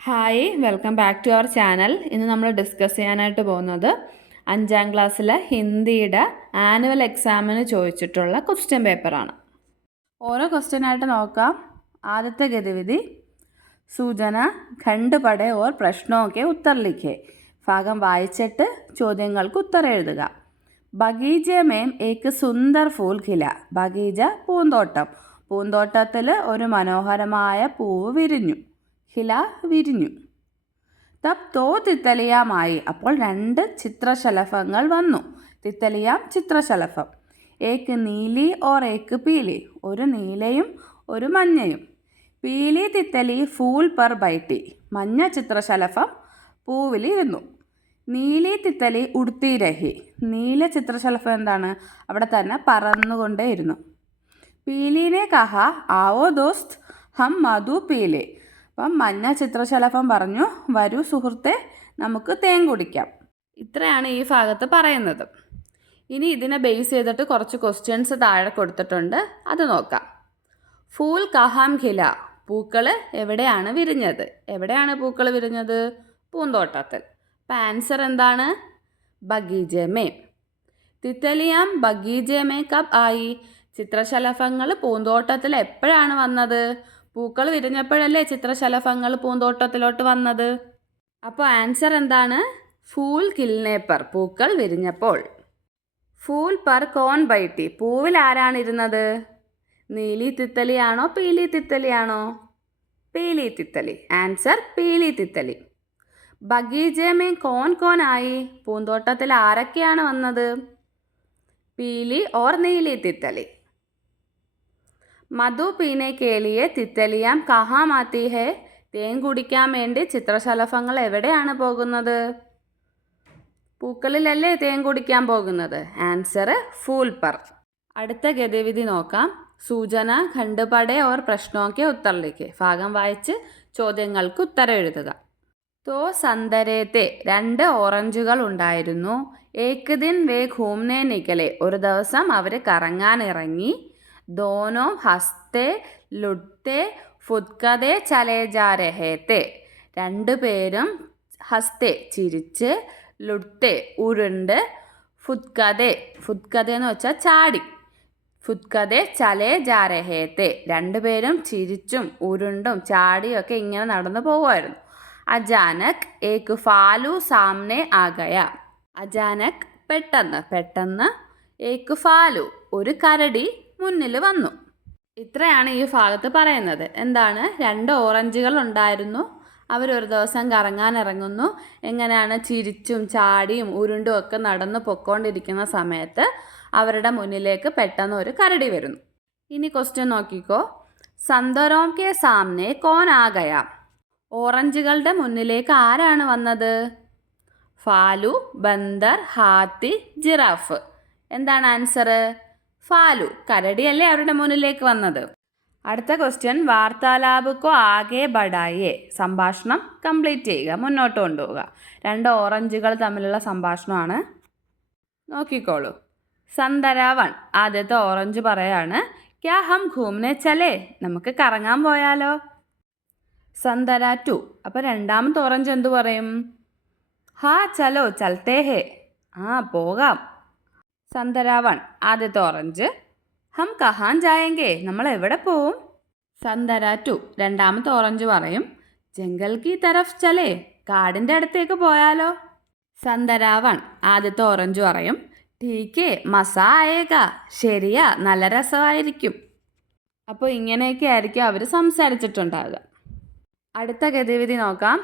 Hi, welcome back to our channel. ഇന്ന് നമ്മൾ discuss ചെയ്യാനായിട്ട് പോകുന്നത് 5ാം ക്ലാസ്സിലെ ഹിന്ദിയുടെ ആനുവൽ എക്സാമിന് ചോദിച്ചിട്ടുള്ള ക്വസ്റ്റ്യൻ പേപ്പറാണ്. ഓരോ ക്വസ്റ്റ്യനായിട്ട് നോക്കാം. ആദ്യത്തെ ഗതിവിധി, സൂചന ഖണ്ഡ് പഠേ ഓർ പ്രശ്നമൊക്കെ ഉത്തർ ലിഖേ. ഭാഗം വായിച്ചിട്ട് ചോദ്യങ്ങൾക്ക് ഉത്തരം എഴുതുക. ബഗീജ മേം ഏക്ക് സുന്ദർ ഫൂൽ ഖില. ബഗീജ പൂന്തോട്ടം. പൂന്തോട്ടത്തിൽ ഒരു മനോഹരമായ പൂവ് വിരിഞ്ഞു. ഖില വിരിഞ്ഞു. തബ് തോ തിത്തലിയാമായി. അപ്പോൾ 2 ചിത്രശലഭങ്ങൾ വന്നു. തിത്തലിയാം ചിത്രശലഭം. ഏക്ക് നീലി ഓർ ഏക്ക് പീലി. ഒരു നീലയും ഒരു മഞ്ഞയും. പീലി തിത്തലി ഫൂൽ പർ ബൈട്ടി. മഞ്ഞ ചിത്രശലഭം പൂവിലിരുന്നു. നീലി തിത്തലി ഉടുത്തി രഹി. നീല ചിത്രശലഭം എന്താണ്, അവിടെ തന്നെ പറന്നുകൊണ്ടേയിരുന്നു. പീലിനെ കഹ ആവോ ദോസ്ത് ഹം മധു പീലേ. അപ്പം മഞ്ഞ ചിത്രശലഭം പറഞ്ഞു, വരൂ സുഹൃത്തെ, നമുക്ക് തേൻ കുടിക്കാം. ഇത്രയാണ് ഈ ഭാഗത്ത് പറയുന്നത്. ഇനി ഇതിനെ ബേസ് ചെയ്തിട്ട് കുറച്ച് ക്വസ്റ്റ്യൻസ് താഴെ കൊടുത്തിട്ടുണ്ട്, അത് നോക്കാം. ഫൂൽ കഹാം ഖില. പൂക്കൾ എവിടെയാണ് വിരിഞ്ഞത്? എവിടെയാണ് പൂക്കൾ വിരിഞ്ഞത്? പൂന്തോട്ടത്തിൽ. അപ്പം ആൻസർ എന്താണ്? ബഗീജമേ. തിത്തലിയാം ബഗീജമേ കബ് ആയി. ചിത്രശലഭങ്ങൾ പൂന്തോട്ടത്തിൽ എപ്പോഴാണ് വന്നത്? പൂക്കൾ വിരിഞ്ഞപ്പോഴല്ലേ ചിത്രശലഭങ്ങൾ പൂന്തോട്ടത്തിലോട്ട് വന്നത്. അപ്പോൾ ആൻസർ എന്താണ്? ഫൂൽ കിൽനേപ്പർ. പൂക്കൾ വിരിഞ്ഞപ്പോൾ. ഫൂൽ പർ കോൺ ബൈട്ടി. പൂവിൽ ആരാണ് ഇരുന്നത്? നീലി തിത്തലിയാണോ പീലി തിത്തലിയാണോ? പീലി തിത്തലി. ആൻസർ പീലി തിത്തലി. ബഗീജമേ കോൺ കോൺ ആയി. പൂന്തോട്ടത്തിൽ ആരൊക്കെയാണ് വന്നത്? പീലി ഓർ നീലി തിത്തലി. മധു പീനെ കേലിയെ തിത്തലിയാം കഹാം ആത്തി ഹെ. തേൻ കുടിക്കാൻ വേണ്ടി ചിത്രശലഭങ്ങൾ എവിടെയാണ് പോകുന്നത്? പൂക്കളിലല്ലേ തേൻ കുടിക്കാൻ പോകുന്നത്. ആൻസർ ഫൂൽ പർ. അടുത്ത ഗതിവിധി നോക്കാം. സൂചന ഖണ്ഡ് പഠേ ഓർ പ്രശ്നമൊക്കെ ഉത്തർ ലിഖേ. ഭാഗം വായിച്ച് ചോദ്യങ്ങൾക്ക് ഉത്തരം എഴുതുക. തോ സന്തരേത്തെ. 2 ഓറഞ്ചുകൾ ഉണ്ടായിരുന്നു. ഏക് ദിൻ വേ ഘൂംനെ നിക്കലെ. ഒരു ദിവസം അവർ കറങ്ങാൻ ഇറങ്ങി. ദോനോ ഹസ്തേ ലുട്ടെ ഫുദ്കദേ ചലേ ജാ രഹേത്തെ. 2 പേരും ഹസ്തേ ചിരിച്ച്, ലുട്ടെ ഉരുണ്ട്, ഫുദ്കദേ ഫുദ്കദേ എന്ന് വെച്ചാൽ ചാടി, ഫുദ്കദേ ചലേ ജാ രഹേത്തെ. 2 പേരും ചിരിച്ചും ഉരുണ്ടും ചാടിയും ഒക്കെ ഇങ്ങനെ നടന്നു പോവുമായിരുന്നു. അചാനക് ഏക് ഫാലു സാമനെ ആ ഗയ. അചാനക് പെട്ടെന്ന് ഏക് ഫാലു ഒരു കരടി മുന്നിൽ വന്നു. ഇത്രയാണ് ഈ ഭാഗത്ത് പറയുന്നത്. എന്താണ്? 2 ഓറഞ്ചുകൾ ഉണ്ടായിരുന്നു. അവരൊരു ദിവസം കറങ്ങാൻ ഇറങ്ങുന്നു. എങ്ങനെയാണ്? ചിരിച്ചും ചാടിയും ഉരുണ്ടും ഒക്കെ നടന്നു പൊക്കോണ്ടിരിക്കുന്ന സമയത്ത് അവരുടെ മുന്നിലേക്ക് പെട്ടെന്ന് ഒരു കരടി വരുന്നു. ഇനി ക്വസ്റ്റ്യൻ നോക്കിക്കോ. സന്തരോം കെ സാമനെ കോൻ ആ ഗയ. ഓറഞ്ചുകളുടെ മുന്നിലേക്ക് ആരാണ് വന്നത്? ഫാലു, ബന്ദർ, ഹാത്തി, ജിറാഫ്. എന്താണ് ആൻസർ? ഫാലു. കരടിയല്ലേ അവരുടെ മുന്നിലേക്ക് വന്നത്. അടുത്ത ക്വസ്റ്റ്യൻ, വാർത്താലാപ് കോ ആകെ ബഡായേ. സംഭാഷണം കംപ്ലീറ്റ് ചെയ്യുക, മുന്നോട്ട് കൊണ്ടുപോവുക. 2 ഓറഞ്ചുകൾ തമ്മിലുള്ള സംഭാഷണമാണ്. നോക്കിക്കോളൂ. സന്തരാവൺ. ആദ്യത്തെ ഓറഞ്ച് പറയാണ്, ക്യാ ഹം ഘൂംനെ ചലേ. നമുക്ക് കറങ്ങാൻ പോയാലോ? സന്തര 2. അപ്പോൾ രണ്ടാമത്തെ ഓറഞ്ച് എന്തു പറയും? ഹാ ചലോ ചൽത്തേ ഹേ. പോകാം. സന്തര 1. ആദ്യത്തെ ഓറഞ്ച്, ഹം കഹാൻ ജായെങ്കെ. നമ്മൾ എവിടെ പോവും? സന്തര 2. രണ്ടാമത്തെ ഓറഞ്ച് പറയും, ജംഗൽ കി തരഫ് ചലേ. കാടിൻ്റെ അടുത്തേക്ക് പോയാലോ? സന്തര 1. ആദ്യത്തെ ഓറഞ്ച് പറയും, ടീക്കേ മസാ ആയേഗ. ശരിയാ, നല്ല രസമായിരിക്കും. അപ്പോൾ ഇങ്ങനെയൊക്കെ ആയിരിക്കും അവർ സംസാരിച്ചിട്ടുണ്ടാവുക. അടുത്ത ഗതിവിധി നോക്കാം.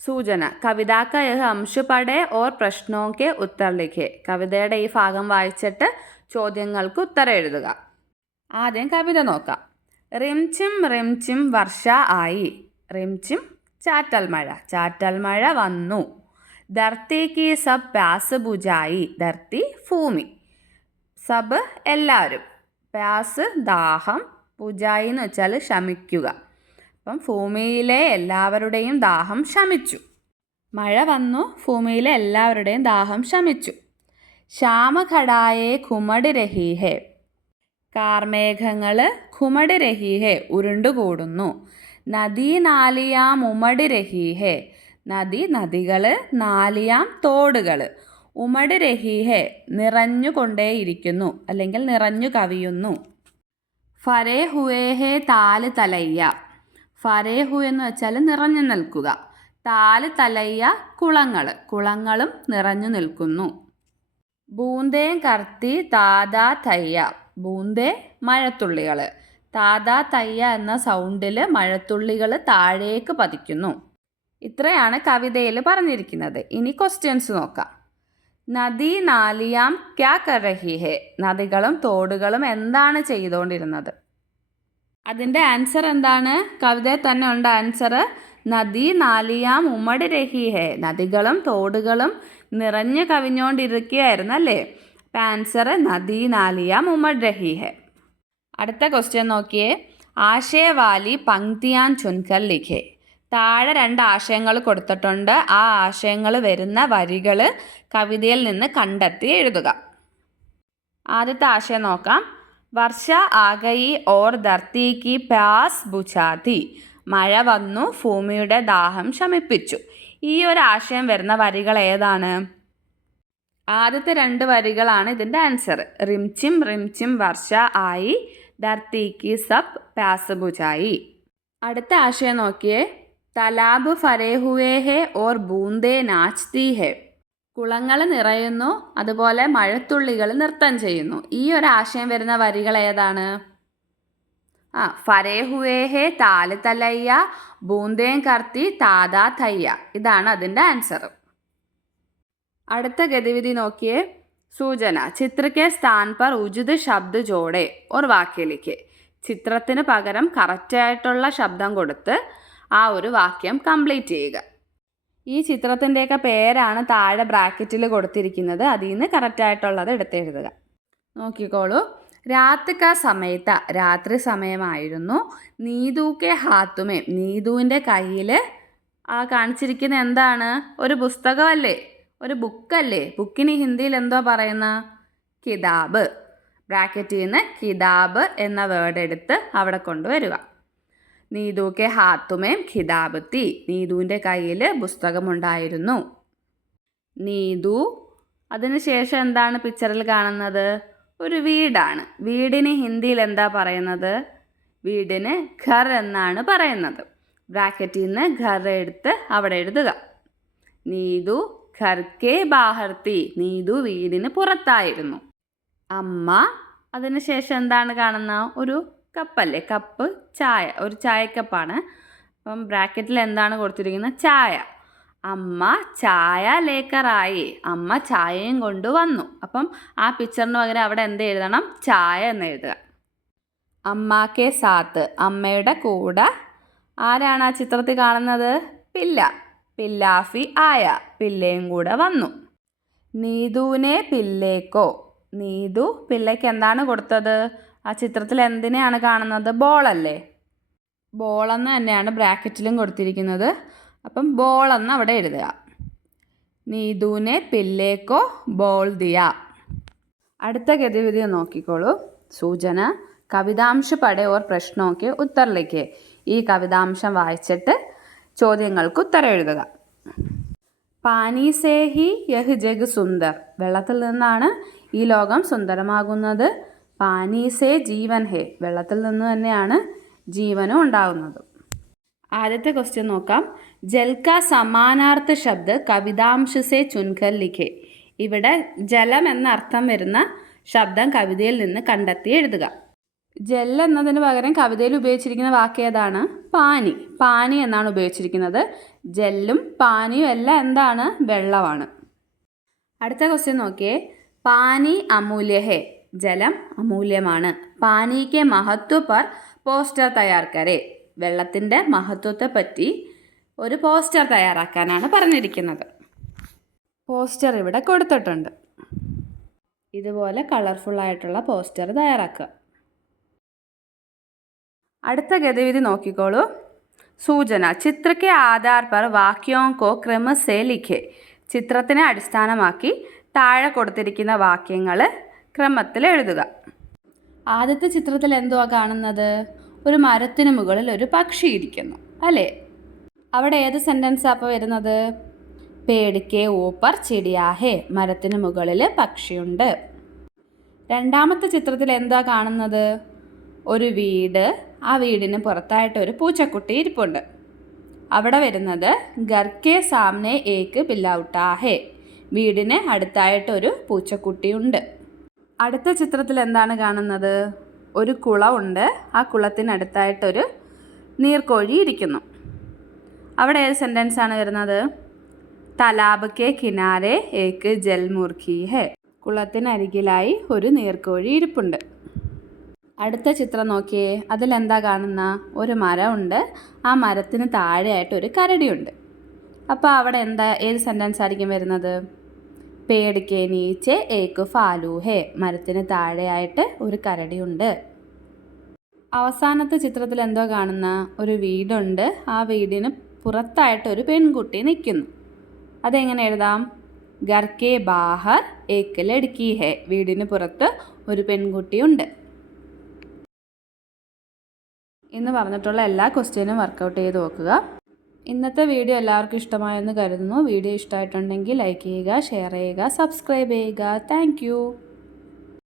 സൂചന കവിതാ കാ യഹ് അംശ് പഠേ ഓർ പ്രശ്നോ കെ ഉത്തർ ലിഖേ. കവിതയുടെ ഈ ഭാഗം വായിച്ചിട്ട് ചോദ്യങ്ങൾക്ക് ഉത്തരം എഴുതുക. ആദ്യം കവിത നോക്കാം. റിംചിം റിംചിം വർഷ ആയി. റിംചിം ചാറ്റൽ മഴ. ചാറ്റൽ മഴ വന്നു. ധർത്തി കി സബ് പ്യാസ് ബുജായി. ധർത്തി ഭൂമി. സബ് എല്ലാവരും. പ്യാസ് ദാഹം. ബുജായി എന്ന് വെച്ചാൽ ശമിക്കുക. അപ്പം ഭൂമിയിലെ എല്ലാവരുടെയും ദാഹം ശമിച്ചു. മഴ വന്നു, ഭൂമിയിലെ എല്ലാവരുടെയും ദാഹം ശമിച്ചു. ശ്യാമഘടായെ ഘുമടി രഹി ഹെ. കാർമേഘങ്ങൾ ഘുമട് രഹീഹെ ഉരുണ്ടുകൂടുന്നു. നദി നാലിയാം ഉമട് രഹീഹെ. നദികൾ, നാലിയാം തോടുകൾ, ഉമട് രഹീഹെ നിറഞ്ഞുകൊണ്ടേയിരിക്കുന്നു അല്ലെങ്കിൽ നിറഞ്ഞു കവിയുന്നു. ഫരേ ഹുവേഹെ താല് തലയ്യ. ഫരേ ഹു എന്ന് വെച്ചാൽ നിറഞ്ഞു നിൽക്കുക. താല് തലയ്യ കുളങ്ങളും നിറഞ്ഞു നിൽക്കുന്നു. ബൂന്തേ കർത്തി താതാ തയ്യ. ബൂന്തേ മഴത്തുള്ളികൾ. താതാ തയ്യ എന്ന സൗണ്ടിൽ മഴത്തുള്ളികൾ താഴേക്ക് പതിക്കുന്നു. ഇത്രയാണ് കവിതയിൽ പറഞ്ഞിരിക്കുന്നത്. ഇനി ക്വസ്റ്റ്യൻസ് നോക്കാം. നദി നാലിയാം ക്യാ കർ രഹി ഹെ. നദികളും തോടുകളും എന്താണ് ചെയ്തുകൊണ്ടിരുന്നത്? അതിൻ്റെ ആൻസർ എന്താണ്? കവിതയിൽ തന്നെ ഉണ്ട് ആൻസർ. നദി നാലിയാം ഉമട് രഹി ഹെ. നദികളും തോടുകളും നിറഞ്ഞു കവിഞ്ഞുകൊണ്ടിരിക്കുകയായിരുന്നു അല്ലേ? അപ്പം ആൻസർ നദി നാലിയാം ഉമട് രഹി ഹെ. അടുത്ത ക്വസ്റ്റ്യൻ നോക്കിയേ. ആശയവാലി പങ്ക്തിയാൻ ചുൻകർ ലിഖേ. താഴെ 2 ആശയങ്ങൾ കൊടുത്തിട്ടുണ്ട്. ആ ആശയങ്ങൾ വരുന്ന വരികൾ കവിതയിൽ നിന്ന് കണ്ടെത്തി എഴുതുക. ആദ്യത്തെ ആശയം നോക്കാം. വർഷ ആഗയി ഓർ ധർത്തി കി പ്യാസ് ബുझാതി. മഴ വന്നു, ഭൂമിയുടെ ദാഹം ശമിപ്പിച്ചു. ഈ ഒരു ആശയം വരുന്ന വരികൾ ഏതാണ്? ആദ്യത്തെ 2 വരികളാണ് ഇതിൻ്റെ ആൻസർ. റിംചിം റിംചിം വർഷ ആയി, ധർത്തി കി സബ് പ്യാസ് ബുझായി. അടുത്ത ആശയം നോക്കിയേ. തലാബ് ഫരേ ഹുവേ ഹെ ഓർ ബൂന്തേ നാച്തി ഹെ. കുളങ്ങൾ നിറയുന്നു, അതുപോലെ മഴത്തുള്ളികൾ നൃത്തം ചെയ്യുന്നു. ഈ ഒരു ആശയം വരുന്ന വരികൾ ഏതാണ്? ഫരേ ഹുവേ ഹെ താല് തലയ്യ, ബൂന്തേ കർത്തി താതാ തയ്യ. ഇതാണ് അതിൻ്റെ ആൻസർ. അടുത്ത ഗതിവിധി നോക്കിയേ. സൂചന. ചിത്ര കെ സ്ഥാൻ പർ ഉചിത് ശബ്ദ ജോഡെ ഓർ വാക്യ ലിഖേ. ചിത്രത്തിന് പകരം കറക്റ്റായിട്ടുള്ള ശബ്ദം കൊടുത്ത് ആ ഒരു വാക്യം കംപ്ലീറ്റ് ചെയ്യുക. ഈ ചിത്രത്തിൻ്റെയൊക്കെ പേരാണ് താഴെ ബ്രാക്കറ്റിൽ കൊടുത്തിരിക്കുന്നത്. അതിൽ നിന്ന് കറക്റ്റായിട്ടുള്ളത് എടുത്തെഴുതുക. നോക്കിക്കോളൂ. രാത്രിക്ക സമയത്ത്, രാത്രി സമയമായിരുന്നു. നീതുക്കെ ഹാത്തുമേ. നീതുവിൻ്റെ കയ്യിൽ ആ കാണിച്ചിരിക്കുന്ന എന്താണ്? ഒരു പുസ്തകമല്ലേ, ഒരു ബുക്കല്ലേ? ബുക്കിന് ഹിന്ദിയിൽ എന്തോ പറയുന്ന? കിതാബ്. ബ്രാക്കറ്റിൽ നിന്ന് കിതാബ് എന്ന വേർഡ് എടുത്ത് അവിടെ കൊണ്ടുവരിക. നീതുക്കെ ഹാത്തുമേം കിതാബ് തി. നീതുവിൻ്റെ കയ്യിൽ പുസ്തകമുണ്ടായിരുന്നു. നീതു. അതിനുശേഷം എന്താണ് പിക്ചറിൽ കാണുന്നത്? ഒരു വീടാണ്. വീടിന് ഹിന്ദിയിൽ എന്താ പറയുന്നത്? വീടിന് ഘർ എന്നാണ് പറയുന്നത്. ബ്രാക്കറ്റിൽ നിന്ന് ഘർ എടുത്ത് അവിടെ എഴുതുക. നീതു ഘർ കെ ബാഹർ തി. നീതു വീടിന് പുറത്തായിരുന്നു. അമ്മ. അതിനുശേഷം എന്താണ് കാണുന്ന? ഒരു കപ്പല്ലേ, കപ്പ്, ചായ, ഒരു ചായക്കപ്പാണ്. അപ്പം ബ്രാക്കറ്റിൽ എന്താണ് കൊടുത്തിരിക്കുന്നത്? ചായ. അമ്മ ചായ ലേക്കറായി. അമ്മ ചായയും കൊണ്ടുവന്നു. അപ്പം ആ പിക്ചറിന് പകരം അവിടെ എന്ത് എഴുതണം? ചായ എന്ന് എഴുതുക. അമ്മാക്കെ സാത്ത്. അമ്മയുടെ കൂടെ ആരാണ് ആ ചിത്രത്തിൽ കാണുന്നത്? പില്ല. പില്ലാഫി ആയ. പില്ലയും കൂടെ വന്നു. നീതുവിനെ പില്ലേക്കോ. നീതു പിള്ളയ്ക്ക് എന്താണ് കൊടുത്തത്? ആ ചിത്രത്തിൽ എന്തിനെയാണ് കാണുന്നത്? ബോളല്ലേ? ബോളെന്ന് തന്നെയാണ് ബ്രാക്കറ്റിലും കൊടുത്തിരിക്കുന്നത്. അപ്പം ബോളെന്ന് അവിടെ എഴുതുക. നീതുവിനെ പില്ലേക്കോ ബോൾ ദിയ. അടുത്ത ഗതിവിധി നോക്കിക്കോളൂ. സൂചന. കവിതാംശ പടേ ഓർ പ്രശ്നമൊക്കെ ഉത്തറിലേക്ക്. ഈ കവിതാംശം വായിച്ചിട്ട് ചോദ്യങ്ങൾക്ക് ഉത്തരം എഴുതുക. പാനി സേ ഹി യഹ് ജഗ് സുന്ദർ. വെള്ളത്തിൽ നിന്നാണ് ഈ ലോകം സുന്ദരമാകുന്നത്. പാനി സേ ജീവൻ ഹേ. വെള്ളത്തിൽ നിന്ന് തന്നെയാണ് ജീവനും ഉണ്ടാകുന്നത്. ആദ്യത്തെ ക്വസ്റ്റ്യൻ നോക്കാം. ജൽക്ക സമാനാർത്ഥ ശബ്ദ കവിതാംശ സേ ചുൻകർ ലിഖേ. ഇവിടെ ജലം എന്ന അർത്ഥം വരുന്ന ശബ്ദം കവിതയിൽ നിന്ന് കണ്ടെത്തി എഴുതുക. ജൽ എന്നതിന് പകരം കവിതയിൽ ഉപയോഗിച്ചിരിക്കുന്ന വാക്ക് ഏതാണ്? പാനി. പാനി എന്നാണ് ഉപയോഗിച്ചിരിക്കുന്നത്. ജല്ലും പാനിയും എല്ലാം എന്താണ്? വെള്ളമാണ്. അടുത്ത ക്വസ്റ്റ്യൻ നോക്കിയേ. പാനി അമൂല്യ ഹേ. ജലം അമൂല്യമാണ്. പാനിക്ക് മഹത്വ പർ പോസ്റ്റർ തയ്യാർ കരേ. വെള്ളത്തിൻ്റെ മഹത്വത്തെ പറ്റി ഒരു പോസ്റ്റർ തയ്യാറാക്കാനാണ് പറഞ്ഞിരിക്കുന്നത്. പോസ്റ്റർ ഇവിടെ കൊടുത്തിട്ടുണ്ട്. ഇതുപോലെ കളർഫുള്ളായിട്ടുള്ള പോസ്റ്റർ തയ്യാറാക്കുക. അടുത്ത ഗതിവിധി നോക്കിക്കോളൂ. സൂചന. ചിത്രക്കെ ആധാർ പർ വാക്യോം കോ ക്രമ സേ ലിഖേ. ചിത്രത്തിനെ അടിസ്ഥാനമാക്കി താഴെ കൊടുത്തിരിക്കുന്ന വാക്യങ്ങൾ ക്രമത്തിൽ എഴുതുക. ആദ്യത്തെ ചിത്രത്തിൽ എന്തുവാ കാണുന്നത്? ഒരു മരത്തിന് മുകളിൽ ഒരു പക്ഷി ഇരിക്കുന്നു അല്ലേ? അവിടെ ഏത് സെൻറ്റൻസാ അപ്പോൾ വരുന്നത്? പേടിക്കെ ഊപ്പർ ചിടിയാ ഹേ, മരത്തിന് മുകളിൽ പക്ഷിയുണ്ട്. രണ്ടാമത്തെ ചിത്രത്തിൽ എന്താ കാണുന്നത്? ഒരു വീട്, ആ വീടിന് പുറത്തായിട്ട് ഒരു പൂച്ചക്കുട്ടി ഇരിപ്പുണ്ട്. അവിടെ വരുന്നത് ഗർക്കെ സാമ്നെ ഏക്ക് ബില്ലൗട്ടാ ഹേ, വീടിന് അടുത്തായിട്ടൊരു പൂച്ചക്കുട്ടിയുണ്ട്. അടുത്ത ചിത്രത്തിൽ എന്താണ് കാണുന്നത്? ഒരു കുളമുണ്ട്, ആ കുളത്തിനടുത്തായിട്ടൊരു നീർക്കോഴി ഇരിക്കുന്നു. അവിടെ ഏത് സെൻറ്റൻസ് ആണ് വരുന്നത്? തലാബ് കെ കിനാരെ ഏക്ക് ജൽമുർഖി ഹേ, കുളത്തിനരികിലായി ഒരു നീർക്കോഴി ഇരിപ്പുണ്ട്. അടുത്ത ചിത്രം നോക്കിയേ, അതിലെന്താ കാണുന്ന? ഒരു മരമുണ്ട്, ആ മരത്തിന് താഴെയായിട്ട് ഒരു കരടിയുണ്ട്. അപ്പോൾ അവിടെ ഏത് സെൻറ്റൻസ് ആയിരിക്കും വരുന്നത്? പേടിക്കെ നീച്ചെ ഏക്ക് ഫാലു ഹേ, മരത്തിന് താഴെയായിട്ട് ഒരു കരടിയുണ്ട്. അവസാനത്തെ ചിത്രത്തിൽ എന്തോ കാണുന്ന? ഒരു വീടുണ്ട്, ആ വീടിന് പുറത്തായിട്ട് ഒരു പെൺകുട്ടി നിൽക്കുന്നു. അതെങ്ങനെ എഴുതാം? ഗർക്കെ ബാഹർ ഏക്ക് ലഡ്കി ഹേ, വീടിന് പുറത്ത് ഒരു പെൺകുട്ടിയുണ്ട്. ഇന്ന് പറഞ്ഞിട്ടുള്ള എല്ലാ ക്വസ്റ്റ്യനും വർക്കൗട്ട് ചെയ്ത് നോക്കുക. ഇന്നത്തെ വീഡിയോ എല്ലാവർക്കും ഇഷ്ടമായെന്ന് കരുതുന്നു. വീഡിയോ ഇഷ്ടമായിട്ടുണ്ടെങ്കിൽ ലൈക്ക് ചെയ്യുക, ഷെയർ ചെയ്യുക, സബ്സ്ക്രൈബ് ചെയ്യുക. താങ്ക്